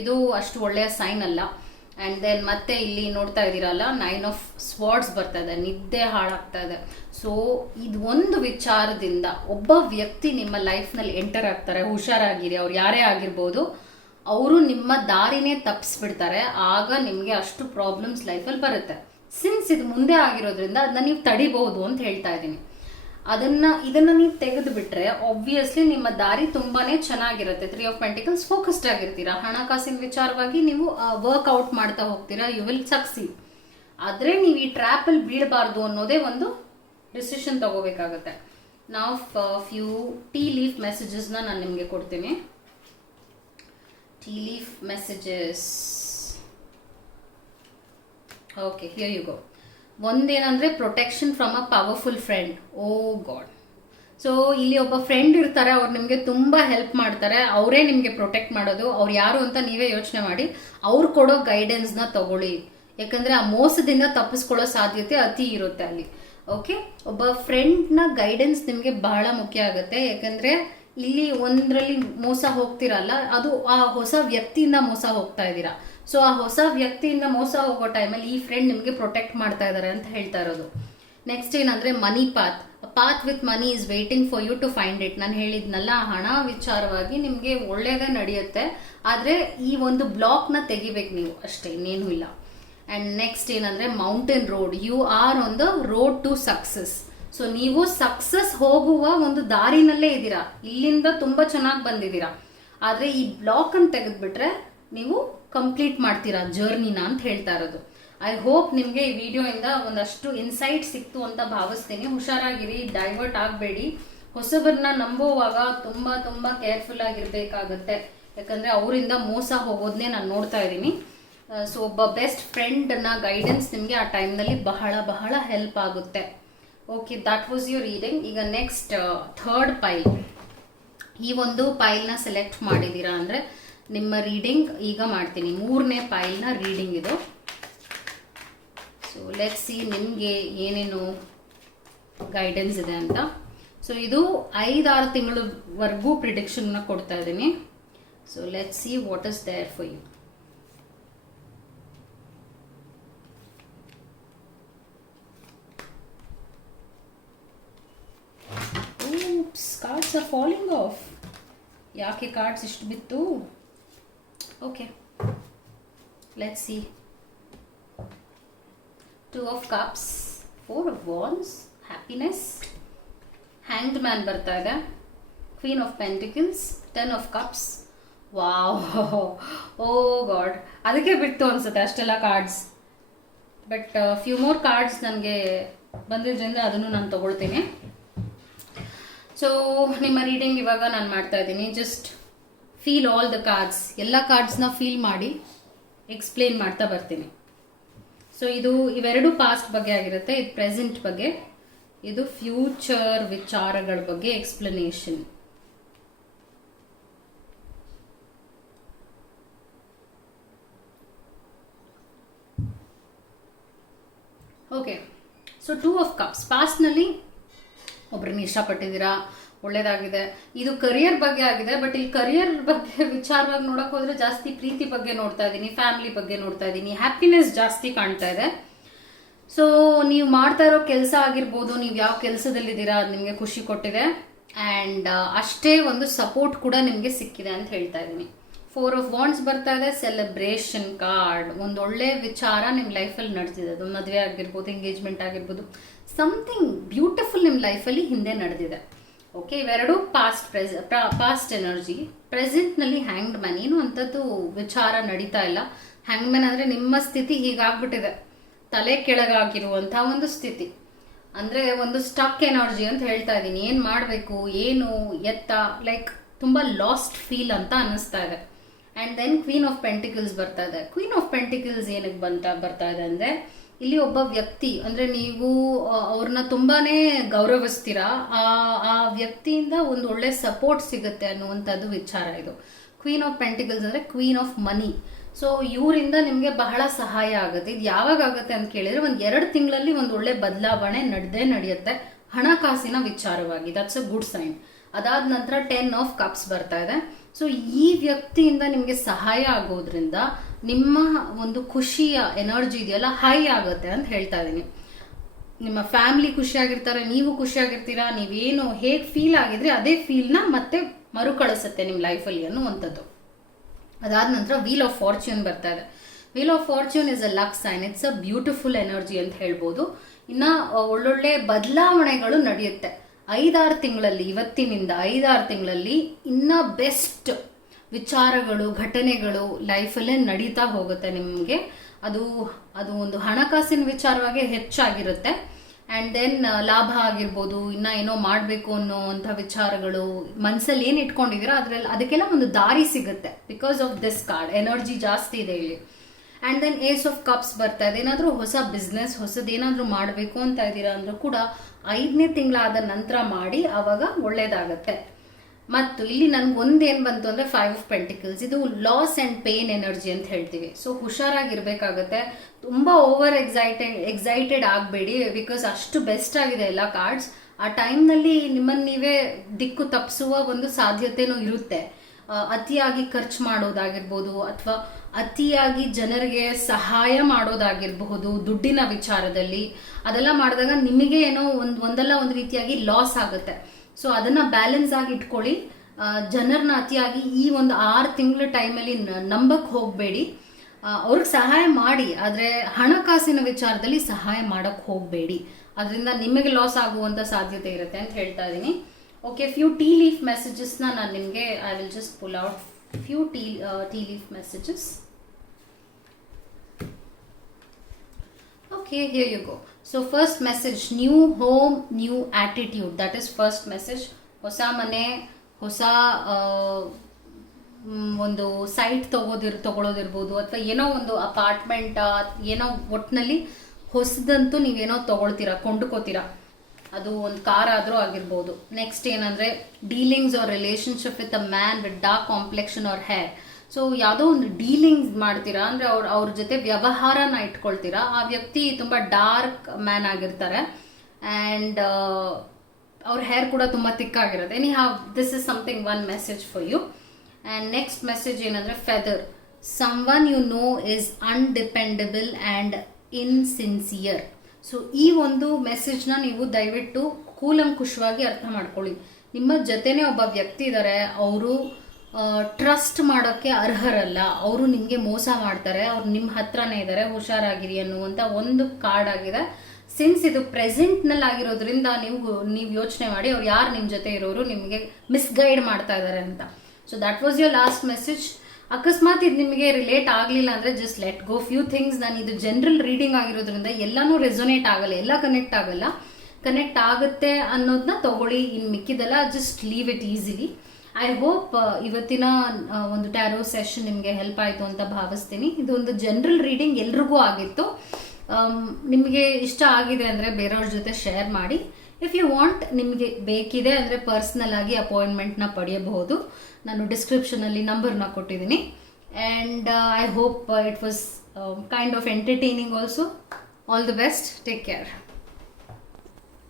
ಇದು ಅಷ್ಟು ಒಳ್ಳೆಯ ಸೈನ್ ಅಲ್ಲ. ಆ್ಯಂಡ್ ದೆನ್ ಮತ್ತೆ ಇಲ್ಲಿ ನೋಡ್ತಾ ಇದ್ದೀರಲ್ಲ, 9 ಆಫ್ ಸ್ವಾರ್ಡ್ಸ್ ಬರ್ತಾ ಇದೆ, ನಿದ್ದೆ ಹಾಳಾಗ್ತಾ ಇದೆ. ಸೊ ಇದು ಒಂದು ವಿಚಾರದಿಂದ ಒಬ್ಬ ವ್ಯಕ್ತಿ ನಿಮ್ಮ ಲೈಫ್ನಲ್ಲಿ ಎಂಟರ್ ಆಗ್ತಾರೆ. ಹುಷಾರಾಗಿರಿ, ಅವ್ರು ಯಾರೇ ಆಗಿರ್ಬೋದು, ಅವರು ನಿಮ್ಮ ದಾರಿನೇ ತಪ್ಪಿಸ್ಬಿಡ್ತಾರೆ. ಆಗ ನಿಮಗೆ ಅಷ್ಟು ಪ್ರಾಬ್ಲಮ್ಸ್ ಲೈಫಲ್ಲಿ ಬರುತ್ತೆ. ಸಿನ್ಸ್ ಇದು ಮುಂದೆ ಆಗಿರೋದ್ರಿಂದ ಅದನ್ನ ನೀವು ತಡಿಬಹುದು ಅಂತ ಹೇಳ್ತಾ ಇದ್ದೀನಿ. ಇದನ್ನ ನೀವು ತೆಗೆದು ಬಿಟ್ರೆ ಆಬ್ವಿಯಸ್ಲಿ ನಿಮ್ಮ ದಾರಿ ತುಂಬಾನೇ ಚೆನ್ನಾಗಿರುತ್ತೆ. 3 ಆಫ್ ಪೆಂಟಿಕಲ್ಸ್ ಫೋಕಸ್ಡ್ ಆಗಿರ್ತೀರಾ. ಹಣಕಾಸಿನ ವಿಚಾರವಾಗಿ ನೀವು ವರ್ಕ್ಔಟ್ ಮಾಡ್ತಾ ಹೋಗ್ತೀರಾ, ಯು ವಿಲ್ ಸಕ್ಸೀಡ್. ಆದರೆ ನೀವು ಈ ಟ್ರ್ಯಾಪಲ್ಲಿ ಬೀಳಬಾರ್ದು ಅನ್ನೋದೇ ಒಂದು ಡಿಸಿಷನ್ ತಗೋಬೇಕಾಗುತ್ತೆ. ನಾವು ಫ್ಯೂ ಟೀ ಲೀಫ್ ಮೆಸೇಜಸ್ನ ನಾನು ನಿಮಗೆ ಕೊಡ್ತೀನಿ. Tea leaf messages. Okay, here you go. ಒಂದೇನಂದರೆ protection from a powerful friend. Oh god. So ಇಲ್ಲಿ ಒಬ್ಬ ಫ್ರೆಂಡ್ ಇರ್ತಾರೆ, ಅವ್ರು ನಿಮಗೆ ತುಂಬ ಹೆಲ್ಪ್ ಮಾಡ್ತಾರೆ. ಅವರೇ ನಿಮಗೆ ಪ್ರೊಟೆಕ್ಟ್ ಮಾಡೋದು. ಅವ್ರು ಯಾರು ಅಂತ ನೀವೇ ಯೋಚನೆ ಮಾಡಿ ಅವ್ರು ಕೊಡೋ ಗೈಡೆನ್ಸ್ನ ತಗೊಳ್ಳಿ. ಯಾಕಂದರೆ ಆ ಮೋಸದಿಂದ ತಪ್ಪಿಸ್ಕೊಳ್ಳೋ ಸಾಧ್ಯತೆ ಅತಿ ಇರುತ್ತೆ ಅಲ್ಲಿ. ಓಕೆ, ಒಬ್ಬ ಫ್ರೆಂಡ್ನ ಗೈಡೆನ್ಸ್ ನಿಮಗೆ ಬಹಳ ಮುಖ್ಯ ಆಗುತ್ತೆ. ಯಾಕಂದ್ರೆ ಇಲ್ಲಿ ಒಂದ್ರಲ್ಲಿ ಮೋಸ ಹೋಗ್ತಿರಲ್ಲ, ಅದು ಆ ಹೊಸ ವ್ಯಕ್ತಿಯಿಂದ ಮೋಸ ಹೋಗ್ತಾ ಇದ್ದೀರಾ. ಸೊ ಆ ಹೊಸ ವ್ಯಕ್ತಿಯಿಂದ ಮೋಸ ಹೋಗೋ ಟೈಮಲ್ಲಿ ಈ ಫ್ರೆಂಡ್ ನಿಮಗೆ ಪ್ರೊಟೆಕ್ಟ್ ಮಾಡ್ತಾ ಇದ್ದಾರೆ ಅಂತ ಹೇಳ್ತಾ ಇರೋದು. ನೆಕ್ಸ್ಟ್ ಏನಂದ್ರೆ money path with money is waiting for you to find it. ನಾನು ಹೇಳಿದ್ನಲ್ಲ, ಹಣ ವಿಚಾರವಾಗಿ ನಿಮಗೆ ಒಳ್ಳೇದೇ ನಡೆಯುತ್ತೆ, ಆದ್ರೆ ಈ ಒಂದು ಬ್ಲಾಕ್ ನ ತೆಗಿಬೇಕು ನೀವು ಅಷ್ಟೇ, ಇನ್ನೇನು ಇಲ್ಲ. ಅಂಡ್ ನೆಕ್ಸ್ಟ್ ಏನಂದ್ರೆ mountain road, you are on the road to success. So ನೀವು ಸಕ್ಸಸ್ ಹೋಗುವ ಒಂದು ದಾರಿನಲ್ಲೇ ಇದ್ದೀರಾ, ಇಲ್ಲಿಂದ ತುಂಬಾ ಚೆನ್ನಾಗಿ ಬಂದಿದ್ದೀರಾ. ಆದ್ರೆ ಈ ಬ್ಲಾಕ್ ಅನ್ನು ತೆಗೆದ್ಬಿಟ್ರೆ ನೀವು ಕಂಪ್ಲೀಟ್ ಮಾಡ್ತೀರಾ ಜರ್ನಿನ ಅಂತ ಹೇಳ್ತಾ ಇರೋದು. ಐ ಹೋಪ್ ನಿಮ್ಗೆ ಈ ವಿಡಿಯೋ ಇಂದ ಒಂದಷ್ಟು ಇನ್ಸೈಟ್ ಸಿಕ್ತು ಅಂತ ಭಾವಿಸ್ತೀನಿ. ಹುಷಾರಾಗಿರಿ, ಡೈವರ್ಟ್ ಆಗಬೇಡಿ. ಹೊಸಬರನ್ನ ನಂಬುವಾಗ ತುಂಬಾ ತುಂಬಾ ಕೇರ್ಫುಲ್ ಆಗಿರ್ಬೇಕಾಗತ್ತೆ, ಯಾಕಂದ್ರೆ ಅವರಿಂದ ಮೋಸ ಹೋಗೋದನ್ನೇ ನಾನು ನೋಡ್ತಾ ಇದ್ದೀನಿ. ಸೊ ಒಬ್ಬ ಬೆಸ್ಟ್ ಫ್ರೆಂಡ್ ನ ಗೈಡೆನ್ಸ್ ನಿಮ್ಗೆ ಆ ಟೈಮ್ನಲ್ಲಿ ಬಹಳ ಬಹಳ ಹೆಲ್ಪ್ ಆಗುತ್ತೆ. Okay, that was your reading. ಈಗ ನೆಕ್ಸ್ಟ್ ಥರ್ಡ್ ಪೈಲ್. ಈ ಒಂದು ಪೈಲ್ನ ಸೆಲೆಕ್ಟ್ ಮಾಡಿದ್ದೀರಾ ಅಂದ್ರೆ ನಿಮ್ಮ ರೀಡಿಂಗ್ ಈಗ ಮಾಡ್ತೀನಿ. 3ನೇ ಪೈಲ್ನ ರೀಡಿಂಗ್ ಇದು. ಸೊ ಲೆಟ್ಸ್ ಸಿ ನಿಮಗೆ ಏನೇನು ಗೈಡೆನ್ಸ್ ಇದೆ ಅಂತ. ಸೊ ಇದು 5-6 ತಿಂಗಳವರೆಗೂ ಪ್ರಿಡಿಕ್ಷನ್ನ ಕೊಡ್ತಾ ಇದ್ದೀನಿ. So let's see what is there for you. Cards are falling off. ಯಾಕೆ ಕಾರ್ಡ್ಸ್ ಇಷ್ಟು ಬಿತ್ತು? Okay, let's see. 2 of cups, 4 of wands, happiness, hanged man ಬರ್ತಾ ಇದೆ, queen of pentacles, 10 of cups. Wow, oh god, ಅದಕ್ಕೆ ಬಿಟ್ಟು ಅನ್ಸುತ್ತೆ ಅಷ್ಟೆಲ್ಲ cards. But few more cards ನನಗೆ ಬಂದಿದ್ರಿಂದ ಅದನ್ನು ನಾನು ತಗೊಳ್ತೀನಿ. ಸೊ ನಿಮ್ಮ ರೀಡಿಂಗ್ ಇವಾಗ ನಾನು ಮಾಡ್ತಾ ಇದ್ದೀನಿ. Just feel all the cards, ಎಲ್ಲ ಕಾರ್ಡ್ಸ್ನ ಫೀಲ್ ಮಾಡಿ ಎಕ್ಸ್ಪ್ಲೇನ್ ಮಾಡ್ತಾ ಬರ್ತೀನಿ. ಸೊ ಇದು ಇವೆರಡು ಪಾಸ್ಟ್ ಬಗ್ಗೆ ಆಗಿರುತ್ತೆ, ಇದು ಪ್ರೆಸೆಂಟ್ ಬಗ್ಗೆ, ಇದು ಫ್ಯೂಚರ್ ವಿಚಾರಗಳ ಬಗ್ಗೆ explanation. Okay, so 2 of cups ಪಾಸ್ಟ್ನಲ್ಲಿ ಒಬ್ರನ್ನ ಇಷ್ಟಪಟ್ಟಿದ್ದೀರಾ, ಒಳ್ಳೇದಾಗಿದೆ. ಇದು ಕರಿಯರ್ ಬಗ್ಗೆ ಆಗಿದೆ, ಬಟ್ ಇಲ್ಲಿ ಕರಿಯರ್ ಬಗ್ಗೆ ವಿಚಾರವಾಗಿ ನೋಡಕ್ ಹೋದ್ರೆ ಜಾಸ್ತಿ ಪ್ರೀತಿ ಬಗ್ಗೆ ನೋಡ್ತಾ ಇದ್ದೀನಿ, ಫ್ಯಾಮಿಲಿ ಬಗ್ಗೆ ನೋಡ್ತಾ ಇದ್ದೀನಿ, ಹ್ಯಾಪಿನೆಸ್ ಜಾಸ್ತಿ ಕಾಣ್ತಾ ಇದೆ. ಸೊ ನೀವು ಮಾಡ್ತಾ ಇರೋ ಕೆಲಸ ಆಗಿರ್ಬೋದು, ನೀವು ಯಾವ ಕೆಲಸದಲ್ಲಿದ್ದೀರಾ ಅದು ನಿಮಗೆ ಖುಷಿ ಕೊಟ್ಟಿದೆ. ಆ್ಯಂಡ್ ಅಷ್ಟೇ ಒಂದು ಸಪೋರ್ಟ್ ಕೂಡ ನಿಮಗೆ ಸಿಕ್ಕಿದೆ ಅಂತ ಹೇಳ್ತಾ ಇದ್ದೀನಿ. 4 of wands ಬರ್ತಾ ಇದೆ, ಸೆಲೆಬ್ರೇಷನ್ ಕಾರ್ಡ್. ಒಂದು ಒಳ್ಳೆ ವಿಚಾರ ನಿಮ್ಮ ಲೈಫಲ್ಲಿ ನಡೆದಿದೆ, ಅದು ಮದುವೆ ಆಗಿರ್ಬೋದು, ಎಂಗೇಜ್ಮೆಂಟ್ ಆಗಿರ್ಬೋದು, ಸಮಥಿಂಗ್ ಬ್ಯೂಟಿಫುಲ್ ನಿಮ್ಮ ಲೈಫಲ್ಲಿ ಹಿಂದೆ ನಡೆದಿದೆ. ಓಕೆ, ಇವೆರಡು ಪಾಸ್ಟ್ ಎನರ್ಜಿ. ಪ್ರೆಸೆಂಟ್ನಲ್ಲಿ ಹ್ಯಾಂಗ್ಡ್ ಮ್ಯಾನ್, ಏನು ಅಂಥದ್ದು ವಿಚಾರ ನಡೀತಾ ಇಲ್ಲ. ಹ್ಯಾಂಗ್ಡ್ ಮ್ಯಾನ್ ಅಂದರೆ ನಿಮ್ಮ ಸ್ಥಿತಿ ಹೀಗಾಗ್ಬಿಟ್ಟಿದೆ, ತಲೆ ಕೆಳಗಾಗಿರುವಂಥ ಒಂದು ಸ್ಥಿತಿ, ಅಂದರೆ ಒಂದು ಸ್ಟಕ್ ಎನರ್ಜಿ ಅಂತ ಹೇಳ್ತಾ ಇದ್ದೀನಿ. ಏನು ಮಾಡಬೇಕು, ಏನು ಎತ್ತ, ಲೈಕ್ ತುಂಬ ಲಾಸ್ಟ್ ಫೀಲ್ ಅಂತ ಅನ್ನಿಸ್ತಾ ಇದೆ. And then queen of pentacles ಬರ್ತಾ ಇದೆ. ಕ್ವೀನ್ ಆಫ್ ಪೆಂಟಿಕಲ್ಸ್ ಏನಕ್ಕೆ ಬರ್ತಾ ಇದೆ ಅಂದರೆ, ಇಲ್ಲಿ ಒಬ್ಬ ವ್ಯಕ್ತಿ, ಅಂದರೆ ನೀವು ಅವ್ರನ್ನ ತುಂಬಾನೇ ಗೌರವಿಸ್ತೀರಾ, ಆ ವ್ಯಕ್ತಿಯಿಂದ ಒಂದು ಒಳ್ಳೆ ಸಪೋರ್ಟ್ ಸಿಗುತ್ತೆ ಅನ್ನುವಂಥದ್ದು ವಿಚಾರ ಇದು. ಕ್ವೀನ್ ಆಫ್ ಪೆಂಟಿಕಲ್ಸ್ ಅಂದರೆ ಕ್ವೀನ್ ಆಫ್ ಮನಿ. ಸೊ ಇವರಿಂದ ನಿಮಗೆ ಬಹಳ ಸಹಾಯ ಆಗುತ್ತೆ. ಇದು ಯಾವಾಗ ಆಗುತ್ತೆ ಅಂತ ಕೇಳಿದ್ರೆ, 1-2 ತಿಂಗಳಲ್ಲಿ ಒಂದು ಒಳ್ಳೆ ಬದಲಾವಣೆ ನಡೆಯುತ್ತೆ ಹಣಕಾಸಿನ ವಿಚಾರವಾಗಿ. That's a good sign. ಅದಾದ ನಂತರ 10 of cups ಬರ್ತಾ ಇದೆ. ಸೊ ಈ ವ್ಯಕ್ತಿಯಿಂದ ನಿಮಗೆ ಸಹಾಯ ಆಗೋದ್ರಿಂದ ನಿಮ್ಮ ಒಂದು ಖುಷಿಯ ಎನರ್ಜಿ ಇದೆಯಲ್ಲ ಹೈ ಆಗುತ್ತೆ ಅಂತ ಹೇಳ್ತಾ ಇದ್ದೀನಿ. ನಿಮ್ಮ ಫ್ಯಾಮಿಲಿ ಖುಷಿಯಾಗಿರ್ತಾರೆ, ನೀವು ಖುಷಿಯಾಗಿರ್ತೀರಾ, ನೀವೇನು ಹೇಗೆ ಫೀಲ್ ಆಗಿದ್ರೆ ಅದೇ ಫೀಲ್ನ ಮತ್ತೆ ಮರುಕಳಿಸುತ್ತೆ ನಿಮ್ಮ ಲೈಫಲ್ಲಿ ಅನ್ನುವಂಥದ್ದು. ಅದಾದ ನಂತರ ವೀಲ್ ಆಫ್ ಫಾರ್ಚ್ಯೂನ್ ಬರ್ತಾ ಇದೆ. Wheel of fortune is a luck sign, it's a beautiful energy ಅಂತ ಹೇಳ್ಬೋದು. ಇನ್ನ ಒಳ್ಳೊಳ್ಳೆ ಬದಲಾವಣೆಗಳು ನಡೆಯುತ್ತೆ 5-6 ತಿಂಗಳಲ್ಲಿ. ಇವತ್ತಿನಿಂದ 5-6 ತಿಂಗಳಲ್ಲಿ ಇನ್ನ ಬೆಸ್ಟ್ ವಿಚಾರಗಳು, ಘಟನೆಗಳು ಲೈಫಲ್ಲೇ ನಡೀತಾ ಹೋಗುತ್ತೆ ನಿಮಗೆ. ಅದು ಒಂದು ಹಣಕಾಸಿನ ವಿಚಾರವಾಗಿ ಹೆಚ್ಚಾಗಿರುತ್ತೆ. ಆ್ಯಂಡ್ ದೆನ್ ಲಾಭ ಆಗಿರ್ಬೋದು, ಇನ್ನ ಏನೋ ಮಾಡಬೇಕು ಅನ್ನೋವಂಥ ವಿಚಾರಗಳು ಮನಸ್ಸಲ್ಲಿ ಏನು ಇಟ್ಕೊಂಡಿದ್ದೀರಾ ಅದಕ್ಕೆಲ್ಲ ಒಂದು ದಾರಿ ಸಿಗುತ್ತೆ because of this card. Energy ಜಾಸ್ತಿ ಇದೆ ಇಲ್ಲಿ. And then ace of cups ಬರ್ತಾ ಇದೆ. ಏನಾದರೂ ಹೊಸ ಬಿಸ್ನೆಸ್, ಹೊಸದೇನಾದರೂ ಮಾಡಬೇಕು ಅಂತ ಇದ್ದೀರಾ ಅಂದರೂ ಕೂಡ 5ನೇ ತಿಂಗಳಾದ ನಂತರ ಮಾಡಿ, ಆವಾಗ ಒಳ್ಳೇದಾಗತ್ತೆ. ಮತ್ತು ಇಲ್ಲಿ ನನ್ಗೆ ಒಂದೇನು ಬಂತು ಅಂದರೆ 5 ಆಫ್ ಪೆಂಟಿಕಲ್ಸ್, ಇದು ಲಾಸ್ ಆ್ಯಂಡ್ ಪೇನ್ ಎನರ್ಜಿ ಅಂತ ಹೇಳ್ತೀವಿ. ಸೊ ಹುಷಾರಾಗಿರ್ಬೇಕಾಗತ್ತೆ, ತುಂಬ ಓವರ್ ಎಕ್ಸೈಟೆಡ್ ಆಗಬೇಡಿ, ಬಿಕಾಸ್ ಅಷ್ಟು ಬೆಸ್ಟ್ ಆಗಿದೆ ಎಲ್ಲ ಕಾರ್ಡ್ಸ್. ಆ ಟೈಮ್ನಲ್ಲಿ ನಿಮ್ಮನ್ನು ನೀವೇ ದಿಕ್ಕು ತಪ್ಪಿಸುವ ಒಂದು ಸಾಧ್ಯತೆನೂ ಇರುತ್ತೆ. ಅತಿಯಾಗಿ ಖರ್ಚು ಮಾಡೋದಾಗಿರ್ಬೋದು, ಅಥವಾ ಅತಿಯಾಗಿ ಜನರಿಗೆ ಸಹಾಯ ಮಾಡೋದಾಗಿರಬಹುದು ದುಡ್ಡಿನ ವಿಚಾರದಲ್ಲಿ. ಅದೆಲ್ಲ ಮಾಡಿದಾಗ ನಿಮಗೆ ಏನೋ ಒಂದಲ್ಲ ಒಂದು ರೀತಿಯಾಗಿ ಲಾಸ್ ಆಗುತ್ತೆ. ಸೊ ಅದನ್ನ ಬ್ಯಾಲೆನ್ಸ್ ಆಗಿ ಇಟ್ಕೊಳ್ಳಿ. ಜನರನ್ನ ಅತಿಯಾಗಿ ಈ ಒಂದು 6 ತಿಂಗಳ ಟೈಮಲ್ಲಿ ನಂಬಕ್ ಹೋಗಬೇಡಿ. ಅವ್ರಿಗೆ ಸಹಾಯ ಮಾಡಿ, ಆದರೆ ಹಣಕಾಸಿನ ವಿಚಾರದಲ್ಲಿ ಸಹಾಯ ಮಾಡಕ್ ಹೋಗಬೇಡಿ. ಅದರಿಂದ ನಿಮಗೆ ಲಾಸ್ ಆಗುವಂತ ಸಾಧ್ಯತೆ ಇರುತ್ತೆ ಅಂತ ಹೇಳ್ತಾ ಇದ್ದೀನಿ. ಓಕೆ, ಫ್ಯೂ ಟೀ ಲೀಫ್ ಮೆಸೇಜಸ್ನ ನಾನು ನಿಮಗೆ I will just full out few tea leaf messages. Okay, here you go. So first message, new home, new attitude. That is first message. ಹೊಸ ಮನೆ, ಹೊಸ ಒಂದು ಸೈಟ್ ತಗೊಳ್ಳೋದಿರ್ಬೋದು, ಅಥವಾ ಏನೋ ಒಂದು ಅಪಾರ್ಟ್ಮೆಂಟ್, ಏನೋ ಒಟ್ಟಿನಲ್ಲಿ ಹೊಸದಂತೂ ನೀವೇನೋ ಕೊಂಡ್ಕೋತೀರಾ. ಅದು ಒಂದು ಕಾರ್ ಆದರೂ ಆಗಿರ್ಬೋದು. ನೆಕ್ಸ್ಟ್ ಏನಂದರೆ dealings or relationship with a man with dark complexion or hair. So ಯಾವುದೋ ಒಂದು ಡೀಲಿಂಗ್ಸ್ ಮಾಡ್ತೀರಾ ಅಂದರೆ ಅವ್ರ ಜೊತೆ ವ್ಯವಹಾರನ ಇಟ್ಕೊಳ್ತೀರಾ. ಆ ವ್ಯಕ್ತಿ ತುಂಬ ಡಾರ್ಕ್ ಮ್ಯಾನ್ ಆಗಿರ್ತಾರೆ ಆ್ಯಂಡ್ ಅವ್ರ ಹೇರ್ ಕೂಡ ತುಂಬ ತಿಕ್ಕಾಗಿರುತ್ತೆ. Anyhow this is something one message for you. And next message ಏನಂದರೆ feather. Someone you know is undependable and insincere. So ಈ ಒಂದು ಮೆಸೇಜ್ನ ನೀವು ದಯವಿಟ್ಟು ಕೂಲಂಕುಷವಾಗಿ ಅರ್ಥ ಮಾಡ್ಕೊಳ್ಳಿ. ನಿಮ್ಮ ಜೊತೆನೇ ಒಬ್ಬ ವ್ಯಕ್ತಿ ಇದ್ದಾರೆ, ಅವರು ಟ್ರಸ್ಟ್ ಮಾಡೋಕ್ಕೆ ಅರ್ಹರಲ್ಲ, ಅವರು ನಿಮಗೆ ಮೋಸ ಮಾಡ್ತಾರೆ, ಅವ್ರು ನಿಮ್ಮ ಹತ್ರನೇ ಇದ್ದಾರೆ, ಹುಷಾರಾಗಿರಿ ಅನ್ನುವಂಥ ಒಂದು ಕಾರ್ಡ್ ಆಗಿದೆ. ಸಿನ್ಸ್ ಇದು ಪ್ರೆಸೆಂಟ್ನಲ್ಲಿ ಆಗಿರೋದ್ರಿಂದ ನೀವು ಯೋಚನೆ ಮಾಡಿ ಅವ್ರು ಯಾರು ನಿಮ್ಮ ಜೊತೆ ಇರೋರು ನಿಮಗೆ ಮಿಸ್ಗೈಡ್ ಮಾಡ್ತಾ ಇದ್ದಾರೆ ಅಂತ. So that was your last message. ಅಕಸ್ಮಾತ್ ಇದು ನಿಮಗೆ ರಿಲೇಟ್ ಆಗಲಿಲ್ಲ ಅಂದರೆ just let go. Few things, ನಾನು ಇದು ಜನರಲ್ ರೀಡಿಂಗ್ ಆಗಿರೋದ್ರಿಂದ ಎಲ್ಲನೂ ರೆಸೊನೇಟ್ ಆಗಲ್ಲ, ಎಲ್ಲ ಕನೆಕ್ಟ್ ಆಗುತ್ತೆ ಅನ್ನೋದನ್ನ ತಗೊಳ್ಳಿ. ಇನ್ನು ಮಿಕ್ಕಿದೆಲ್ಲ just leave it easily. I hope ಇವತ್ತಿನ ಒಂದು ಟ್ಯಾರೋ ಸೆಷನ್ ನಿಮಗೆ ಹೆಲ್ಪ್ ಆಯಿತು ಅಂತ ಭಾವಿಸ್ತೀನಿ. ಇದೊಂದು ಜನರಲ್ ರೀಡಿಂಗ್ ಎಲ್ರಿಗೂ ಆಗಿತ್ತು. ನಿಮಗೆ ಇಷ್ಟ ಆಗಿದೆ ಅಂದರೆ ಬೇರೆಯವ್ರ ಜೊತೆ ಶೇರ್ ಮಾಡಿ. ಇಫ್ ಯು ವಾಂಟ್, ನಿಮಗೆ ಬೇಕಿದೆ ಅಂದರೆ ಪರ್ಸ್ನಲ್ ಆಗಿ ಅಪಾಯಿಂಟ್ಮೆಂಟ್ನ ಪಡೆಯಬಹುದು. ನಾನು ಡಿಸ್ಕ್ರಿಪ್ಷನಲ್ಲಿ ನಂಬರ್ನ ಕೊಟ್ಟಿದ್ದೀನಿ. And I hope it was kind of entertaining also. All the best, take care.